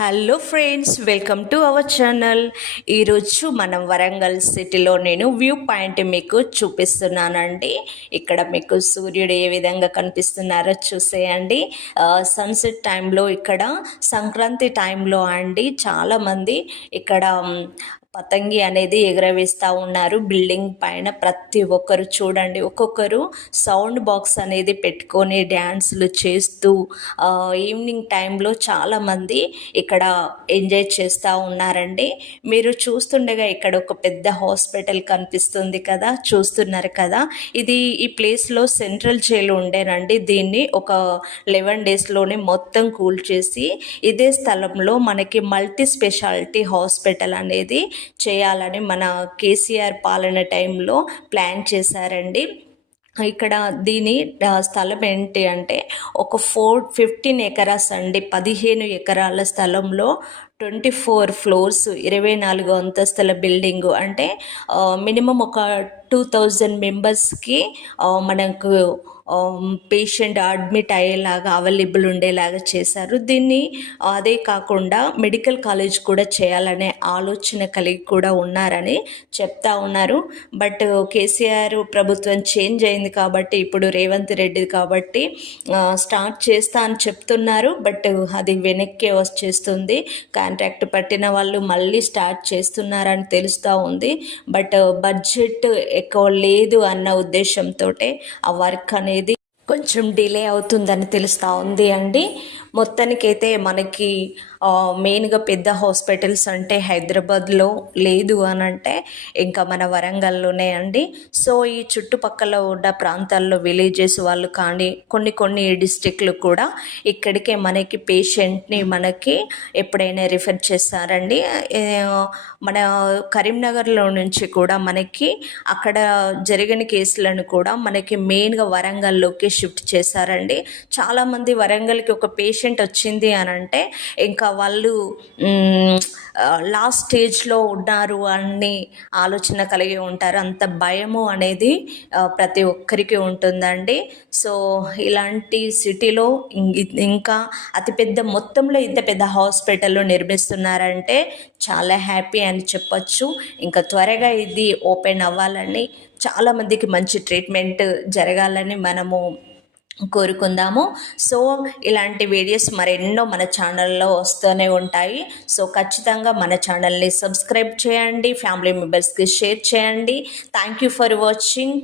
Hello friends, welcome to our channel. ఈరోజు మనం వరంగల్ సిటీలో నేను వ్యూ పాయింట్ మీకు చూపిస్తున్నానండి. ఇక్కడ మీకు సూర్యుడు ఏ విధంగా కనిపిస్తున్నారో చూసేయండి. సన్సెట్ టైంలో ఇక్కడ సంక్రాంతి టైంలో అండి చాలామంది ఇక్కడ పతంగి అనేది ఎగరవేస్తూ ఉన్నారు. బిల్డింగ్ పైన ప్రతి ఒక్కరు చూడండి, ఒక్కొక్కరు సౌండ్ బాక్స్ అనేది పెట్టుకొని డ్యాన్సులు చేస్తూ ఈవినింగ్ టైంలో చాలామంది ఇక్కడ ఎంజాయ్ చేస్తూ ఉన్నారండి. మీరు చూస్తుండగా ఇక్కడ ఒక పెద్ద హాస్పిటల్ కనిపిస్తుంది కదా, చూస్తున్నారు కదా. ఇది ఈ ప్లేస్లో సెంట్రల్ జైలు ఉండేనండి. దీన్ని ఒక 11 డేస్లోనే మొత్తం కూల్చేసి ఇదే స్థలంలో మనకి మల్టీ స్పెషాలిటీ హాస్పిటల్ అనేది చేయాలని మన కేసీఆర్ పాలన టైంలో ప్లాన్ చేశారండి. ఇక్కడ దీని స్థలం ఏంటి అంటే ఒక 15 ఎకరాస్ అండి. 15 ఎకరాల స్థలంలో 24 ఫ్లోర్స్, 24 అంతస్తుల బిల్డింగు. అంటే మినిమం ఒక 2000 మెంబర్స్కి మనకు పేషెంట్ అడ్మిట్ అయ్యేలాగా అవైలబుల్ ఉండేలాగా చేశారు. దీన్ని అదే కాకుండా మెడికల్ కాలేజ్ కూడా చేయాలనే ఆలోచన కలిగి కూడా ఉన్నారని చెప్తా ఉన్నారు. బట్ కేసీఆర్ ప్రభుత్వం చేంజ్ అయింది కాబట్టి ఇప్పుడు రేవంత్ రెడ్డి కాబట్టి స్టార్ట్ చేస్తా అని చెప్తున్నారు. బట్ అది వెనక్కి వచ్చేస్తుంది. కాంట్రాక్ట్ పట్టిన వాళ్ళు మళ్ళీ స్టార్ట్ చేస్తున్నారని తెలుస్తూ ఉంది. బట్ బడ్జెట్ ఎక్కువ లేదు అన్న ఉద్దేశంతో ఆ వర్క్ అనేది కొంచెం డిలే అవుతుందని తెలుస్తూ ఉంది అండి. మొత్తానికైతే మనకి మెయిన్గా పెద్ద హాస్పిటల్స్ అంటే హైదరాబాద్లో లేదు అని అంటే ఇంకా మన వరంగల్లోనే అండి. సో ఈ చుట్టుపక్కల ఉన్న ప్రాంతాల్లో విలేజెస్ వాళ్ళు కానీ కొన్ని డిస్ట్రిక్ట్లు కూడా ఇక్కడికే మనకి పేషెంట్ని మనకి ఎప్పుడైనా రిఫర్ చేస్తారండి. మన కరీంనగర్లో నుంచి కూడా మనకి అక్కడ జరిగిన కేసులను కూడా మనకి మెయిన్గా వరంగల్లోకి షిఫ్ట్ చేశారండి. చాలామంది వరంగల్కి ఒక పేషెంట్ వచ్చింది అని అంటే ఇంకా వాళ్ళు లాస్ట్ స్టేజ్లో ఉన్నారు అని ఆలోచన కలిగి ఉంటారు. అంత భయము అనేది ప్రతి ఒక్కరికి ఉంటుందండి. సో ఇలాంటి సిటీలో ఇంకా అతిపెద్ద మొత్తంలో ఇంత పెద్ద హాస్పిటల్ నిర్మిస్తున్నారంటే చాలా హ్యాపీ అని చెప్పచ్చు. ఇంకా త్వరగా ఇది ఓపెన్ అవ్వాలని, చాలామందికి మంచి ట్రీట్మెంట్ జరగాలని మనము కోరుకుందాము. సో ఇలాంటి వీడియోస్ మరెన్నో మన ఛానల్లో వస్తూనే ఉంటాయి. సో ఖచ్చితంగా మన ఛానల్ని సబ్స్క్రైబ్ చేయండి, ఫ్యామిలీ మెంబర్స్కి షేర్ చేయండి. Thank you for watching.